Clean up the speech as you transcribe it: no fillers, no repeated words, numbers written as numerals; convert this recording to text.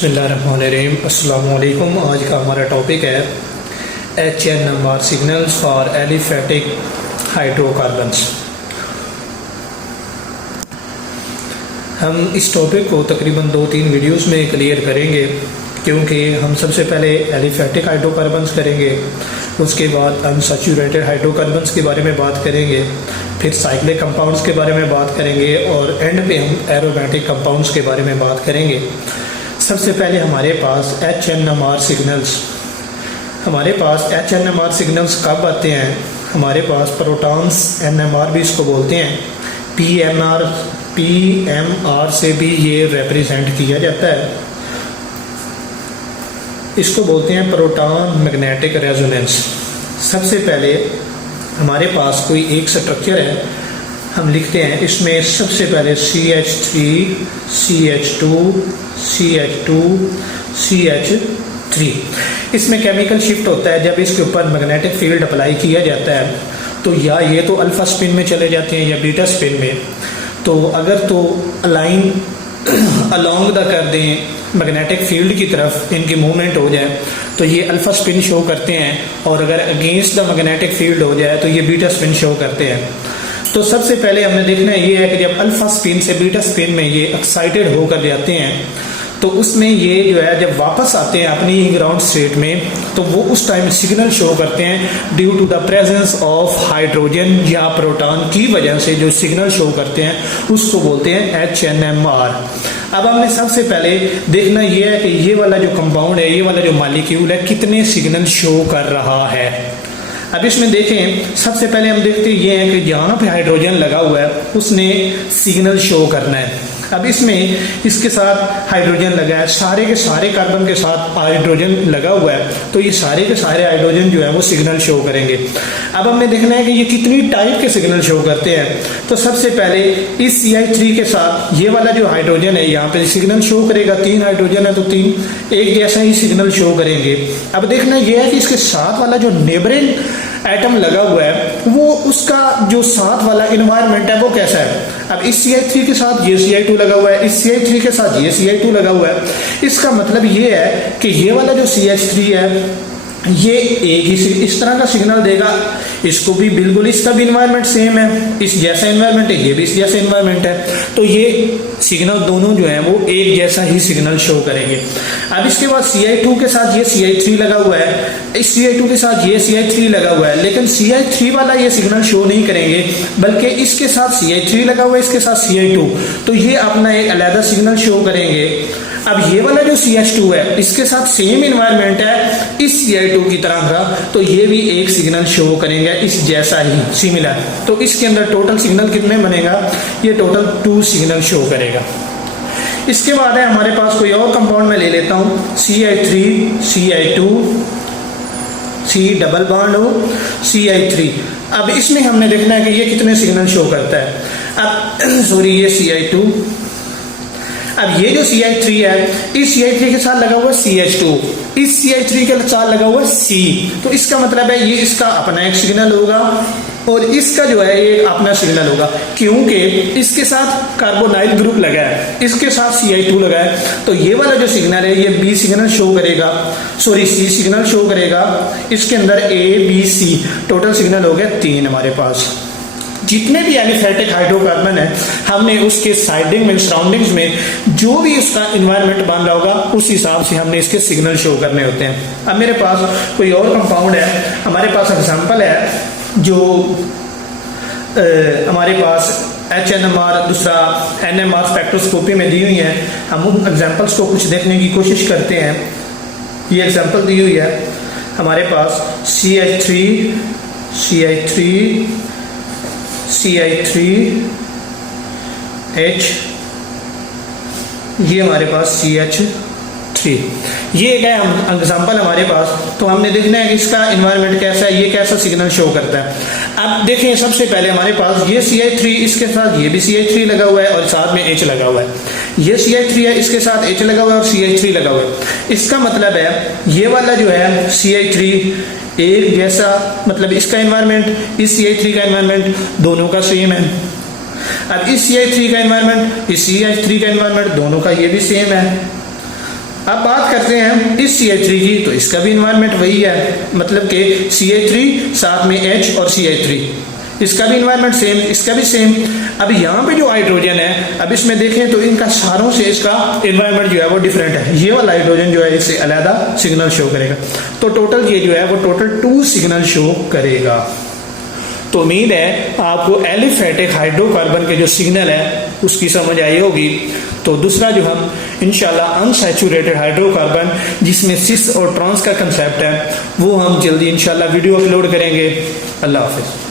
बिस्मिल्लाहिर्रहमानिर्रहीम। अस्सलाम वालेकुम। आज का हमारा टॉपिक है HNMR signals for aliphatic hydrocarbons. हम इस टॉपिक को तकरीबन 2-3 वीडियोस में क्लियर करेंगे, क्योंकि हम सबसे पहले एलिफैटिक हाइड्रोकार्बन्स करेंगे, उसके बाद अनसैचुरेटेड हाइड्रोकार्बन्स के बारे में बात करेंगे, फिर साइक्लिक कंपाउंड्स के बारे में बात करेंगे और एंड पे हम एरोमेटिक कंपाउंड्स के बारे में बात करेंगे। सबसे पहले हमारे पास HNMR सिग्नल्स कब आते हैं? हमारे पास प्रोटॉन्स NMR भी इसको बोलते हैं, PMR से भी ये रिप्रेजेंट किया जाता है। इसको बोलते हैं प्रोटॉन मैग्नेटिक रेजोनेंस। सबसे पहले हमारे पास कोई एक स्ट्रक्चर है, हम लिखते हैं इसमें सबसे पहले CH3 CH2 CH2 CH3। इसमें केमिकल शिफ्ट होता है जब इसके ऊपर मैग्नेटिक फील्ड अप्लाई किया जाता है, तो या ये तो अल्फा स्पिन में चले जाते हैं या बीटा स्पिन में। तो अगर तो अलाइन अलोंग द कर दें मैग्नेटिक फील्ड की तरफ इनकी मूवमेंट हो जाए तो ये अल्फा स्पिन शो करते हैं, और अगर अगेंस्ट द मैग्नेटिक फील्ड हो जाए तो ये बीटा स्पिन शो करते हैं। तो सबसे पहले हमने देखना ये है कि जब अल्फा स्पिन से बीटा स्पिन में ये एक्साइटेड होकर जाते हैं, तो उसमें ये जो है जब वापस आते हैं अपनी ग्राउंड स्टेट में, तो वो उस टाइम सिग्नल शो करते हैं due to the presence of hydrogen या प्रोटॉन की वजह से जो सिग्नल शो करते हैं उसको बोलते हैं HNMR। अब हमने सबसे पहले देखना ये है कि ये वाला जो कंपाउंड है, ये वाला जो मॉलिक्यूल है, कितने सिग्नल शो कर रहा है। अब इसमें देखें, सबसे पहले हम देखते ये हैं कि जहाँ पे हाइड्रोजन लगा हुआ है उसने सिग्नल शो करना है। अब इसमें इसके साथ हाइड्रोजन लगा है, सारे के सारे कार्बन के साथ हाइड्रोजन लगा हुआ है, तो ये सारे के सारे हाइड्रोजन जो है वो सिग्नल शो करेंगे। अब हमने देखना है कि ये कितनी टाइप के सिग्नल शो करते हैं। तो सबसे पहले इस CH3 के साथ ये वाला जो हाइड्रोजन है यहाँ पे सिग्नल शो करेगा। 3 हाइड्रोजन है तो 3 एक जैसा ही सिग्नल शो करेंगे। अब देखना यह है कि इसके साथ वाला जो नेबरिंग एटम लगा हुआ है वो उसका जो साथ वाला इन्वायरमेंट है वो कैसा है। अब इस CH3 के साथ ये Ci2 लगा हुआ है, इस CH3 के साथ ये Ci2 लगा हुआ है। इसका मतलब ये है कि ये वाला जो CH3 है ये एक ही इस तरह का सिग्नल देगा, इसको भी बिल्कुल इसका भी इन्वायरमेंट सेम है, इस जैसा इन्वायरमेंट है, ये भी इस जैसा इन्वायरमेंट है, तो ये सिग्नल दोनों जो है वो एक जैसा ही सिग्नल शो करेंगे। अब इसके बाद Ci2 के साथ ये Ci3 लगा हुआ है, इस Ci2 के साथ ये Ci3 लगा हुआ है, लेकिन Ci3 वाला ये सिग्नल शो नहीं करेंगे, बल्कि इसके साथ Ci3 लगा हुआ है, इसके साथ Ci2, तो ये अपना एक अलग सिग्नल शो करेंगे। अब ये वाला जो CH2 है इसके साथ सेम इन्वायरमेंट है इस Ci2 की तरह का, तो ये भी एक सिग्नल शो करेंगे इस जैसा ही सिमिलर। तो इसके अंदर टोटल सिग्नल कितने बनेगा? ये टोटल 2 सिग्नल शो करेगा। इसके बाद है हमारे पास कोई और कंपाउंड मैं ले लेता हूँ, CH3 Ci2 C double bond हो Ci3। अब इसमें हमने देखना है कि ये कितने सिग्नल शो करता है। अब सॉरी ये Ci2, अब ये जो Ci3 है इस Ci3 के साथ लगा हुआ CH2, इस CH3 के साथ लगा हुआ C, तो इसका मतलब है ये इसका अपना एक सिग्नल होगा और इसका जो है ये अपना सिग्नल होगा, क्योंकि इसके साथ कार्बोनाइल ग्रुप लगा है, इसके साथ Ci2 लगा है, तो ये वाला जो सिग्नल है ये B सिग्नल शो करेगा, सॉरी C सिग्नल शो करेगा। इसके अंदर A B C total signal हो गया 3 हमारे पास। जितने भी एलिफैटिक हाइड्रोकार्बन है हमने उसके साइडिंग में सराउंडिंग्स में जो भी उसका इन्वायरमेंट बन रहा होगा उस हिसाब से हमने इसके सिग्नल शो करने होते हैं। अब मेरे पास कोई और कंपाउंड है, हमारे पास एग्जांपल है जो हमारे पास HNMR दूसरा NMR स्पेक्ट्रोस्कोपी में दी हुई है। हम उन एग्जांपल्स को कुछ देखने की कोशिश करते हैं। ये एग्जांपल दी हुई है हमारे पास CH3 H, ये हमारे पास CH3, ये एक है एग्जाम्पल हमारे पास। तो हमने देखना है कि इसका इन्वायरमेंट कैसा है, ये कैसा सिग्नल शो करता है। अब देखें, सबसे पहले हमारे पास ये Ci3, इसके साथ ये भी Ci3 लगा हुआ है और साथ में H लगा हुआ है। ये Ci3 है, इसके साथ H लगा हुआ है और CH3 लगा हुआ है। इसका मतलब है ये वाला जो है Ci3 एक जैसा, मतलब इसका एनवायरनमेंट इस Ci3 का एनवायरनमेंट दोनों का सेम है। अब इस Ci3 का एनवायरनमेंट इस Ci3 का एनवायरनमेंट दोनों का ये भी सेम है। अब बात करते हैं इस CH3 की, तो इसका भी इन्वायरमेंट वही है, मतलब कि CH3 साथ में H और CH3, इसका भी इन्वायरमेंट सेम, इसका भी सेम। अब यहाँ पे जो हाइड्रोजन है, अब इसमें देखें तो इनका सारों से इसका इन्वायरमेंट जो है वो डिफरेंट है। ये वाला हाइड्रोजन जो है इससे अलग सिग्नल शो करेगा, तो टोटल ये जो है वो टोटल 2 सिग्नल शो करेगा। तो उम्मीद है आपको एलिफेटिक हाइड्रोकार्बन के जो सिग्नल है उसकी समझ आई होगी। तो दूसरा जो हम इंशाल्लाह अनसैचुरेटेड हाइड्रोकार्बन जिसमें सिस और ट्रांस का कंसेप्ट है वो हम जल्दी इंशाल्लाह वीडियो अपलोड करेंगे। अल्लाह हाफिज़।